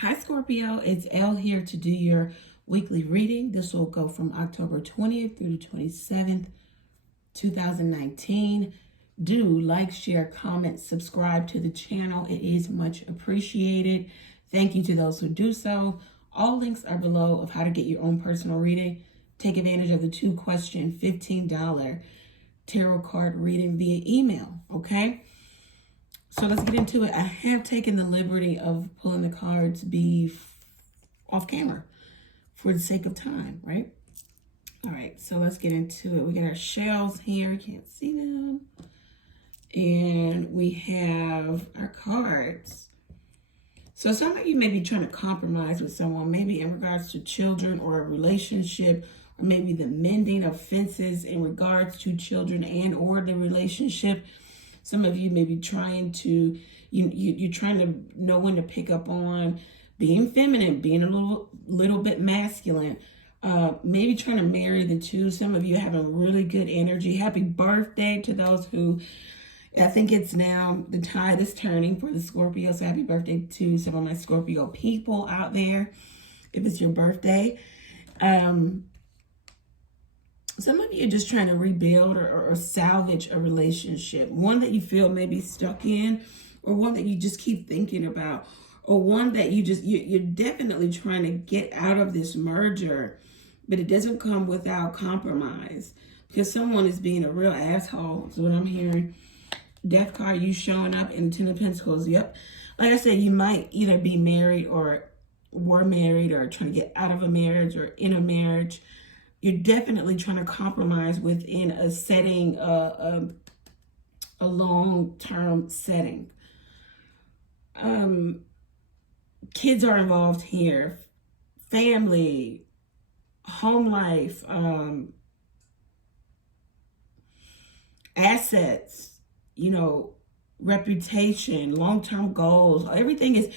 Hi Scorpio, it's Elle here to do your weekly reading. This will go from October 20th through the 27th, 2019. Do like, share, comment, subscribe to the channel. It is much appreciated. Thank you to those who do so. All links are below of how to get your own personal reading. Take advantage of the 2-question, $15 tarot card reading via email, okay? So let's get into it. I have taken the liberty of pulling the cards off camera for the sake of time, right? All right, so let's get into it. We got our shells here. You can't see them. And we have our cards. So some of you may be trying to compromise with someone, maybe in regards to children or a relationship, or maybe the mending of fences in regards to children and or the relationship. Some of you may be trying to, you're trying to know when to pick up on being feminine, being a little bit masculine, maybe trying to marry the two. Some of you having really good energy. Happy birthday to those who, I think it's now the tide is turning for the Scorpio. So happy birthday to some of my Scorpio people out there, if it's your birthday. Some of you are just trying to rebuild or salvage a relationship, one that you feel maybe stuck in, or one that you just keep thinking about, or one that you're definitely trying to get out of this merger, but it doesn't come without compromise because someone is being a real asshole. So what I'm hearing, Death card, you showing up in the Ten of Pentacles. Yep. Like I said, you might either be married or were married or trying to get out of a marriage or in a marriage. You're definitely trying to compromise within a setting, a long-term setting. Kids are involved here. Family, home life, assets, reputation, long-term goals. Everything is,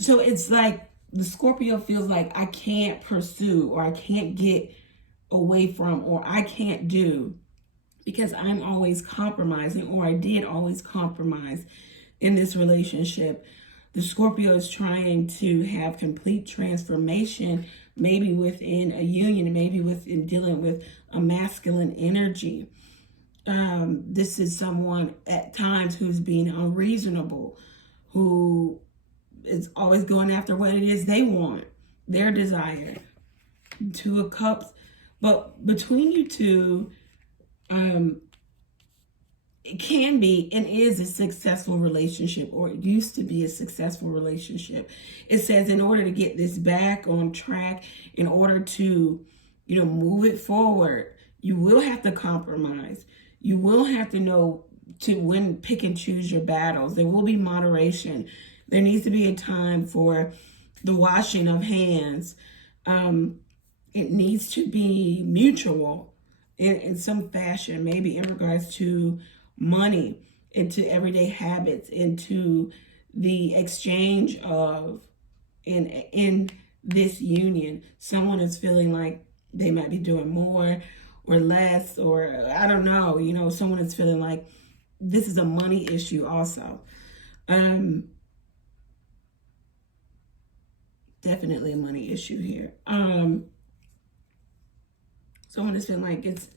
so it's like the Scorpio feels like I can't pursue or I can't get away from or I can't do because I'm always compromising, or I did always compromise in this relationship. The Scorpio is trying to have complete transformation, maybe within a union, maybe within dealing with a masculine energy. This is someone at times who's being unreasonable, who is always going after what it is they want, their desire. Two of Cups. But between you two, it can be and is a successful relationship, or it used to be a successful relationship. It says in order to get this back on track, in order to, move it forward, you will have to compromise. You will have to know to pick and choose your battles. There will be moderation. There needs to be a time for the washing of hands. It needs to be mutual in some fashion, maybe in regards to money, into everyday habits, into the exchange of, in this union. Someone is feeling like they might be doing more or less, or I don't know, someone is feeling like this is a money issue also. Definitely a money issue here. Someone is feeling like it's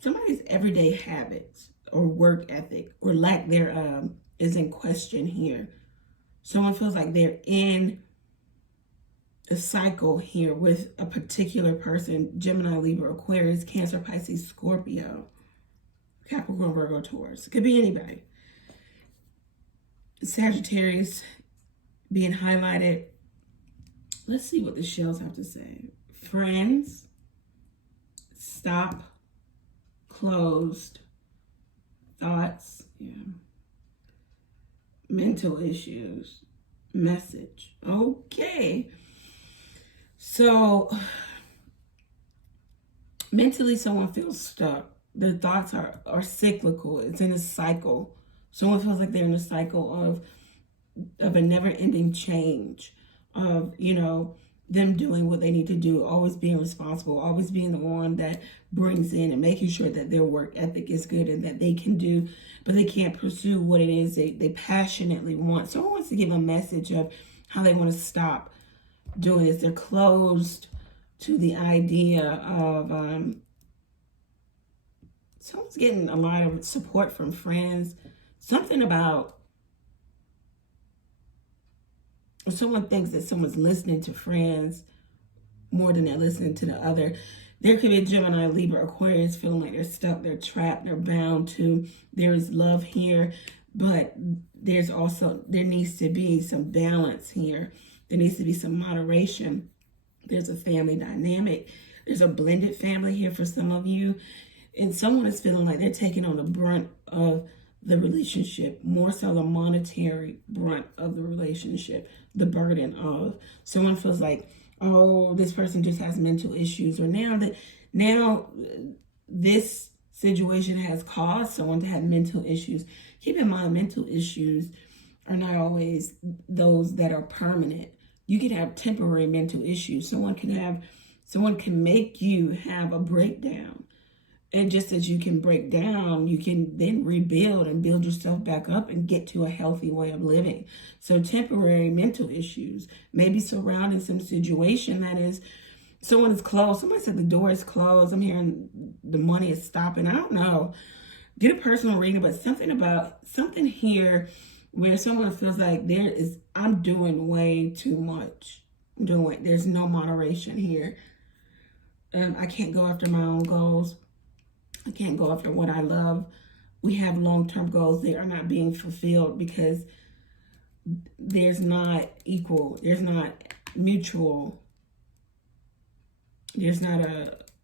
somebody's everyday habits or work ethic or lack thereof is in question here. Someone feels like they're in a cycle here with a particular person: Gemini, Libra, Aquarius, Cancer, Pisces, Scorpio, Capricorn, Virgo, Taurus. It could be anybody. Sagittarius being highlighted. Let's see what the shells have to say. Friends, stop, closed, thoughts, mental issues, message. Okay. So mentally someone feels stuck. Their thoughts are cyclical. It's in a cycle. Someone feels like they're in a cycle of a never-ending change, of, them doing what they need to do, always being responsible, always being the one that brings in and making sure that their work ethic is good and that they can do, but they can't pursue what it is they passionately want. Someone wants to give a message of how they want to stop doing this. They're closed to the idea of, someone's getting a lot of support from friends. Something about, or someone thinks that someone's listening to friends more than they're listening to the other. There could be a Gemini, Libra, Aquarius feeling like they're stuck, they're trapped, they're bound to. There is love here, but there's also, there needs to be some balance here. There needs to be some moderation. There's a family dynamic. There's a blended family here for some of you. And someone is feeling like they're taking on the brunt of the relationship, more so the monetary brunt of the relationship, the burden of. Someone feels like, oh, this person just has mental issues, or now this situation has caused someone to have mental issues. Keep in mind, mental issues are not always those that are permanent. You can have temporary mental issues. Someone can make you have a breakdown. And just as you can break down, you can then rebuild and build yourself back up and get to a healthy way of living. So temporary mental issues, maybe surrounding some situation that is, someone is closed. Somebody said the door is closed. I'm hearing the money is stopping. I don't know. Get a personal reading, but something here where someone feels like I'm doing way too much. There's no moderation here. I can't go after my own goals. I can't go after what I love. We have long-term goals. They are not being fulfilled because there's not mutual, there's not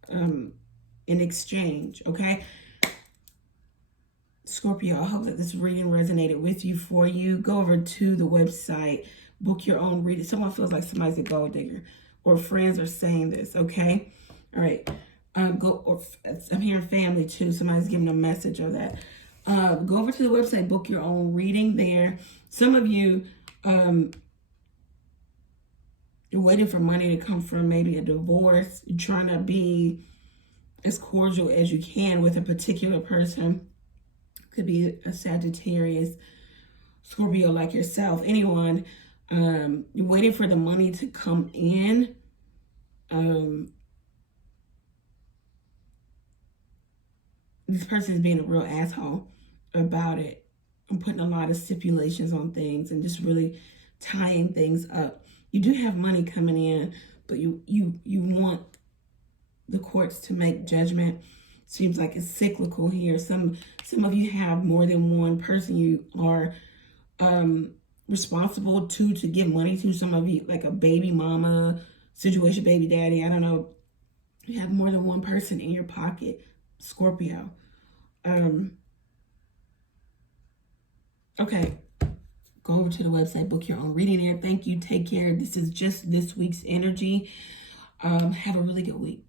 an exchange, okay? Scorpio, I hope that this reading resonated with you, for you. Go over to the website, book your own reading. Someone feels like somebody's a gold digger, or friends are saying this, okay? All right. I'm hearing family too. Somebody's giving a message of that. Go over to the website, book your own reading there. Some of you, you're waiting for money to come from maybe a divorce. You're trying to be as cordial as you can with a particular person. Could be a Sagittarius, Scorpio like yourself, anyone. You're waiting for the money to come in. This person is being a real asshole about it. I'm putting a lot of stipulations on things and just really tying things up. You do have money coming in, but you want the courts to make judgment. Seems like it's cyclical here. Some of you have more than one person you are responsible to give money to. Some of you, like a baby mama situation, baby daddy, I don't know. You have more than one person in your pocket, Scorpio. Okay, go over to the website, book your own reading there. Thank you. Take care. This is just this week's energy. Have a really good week.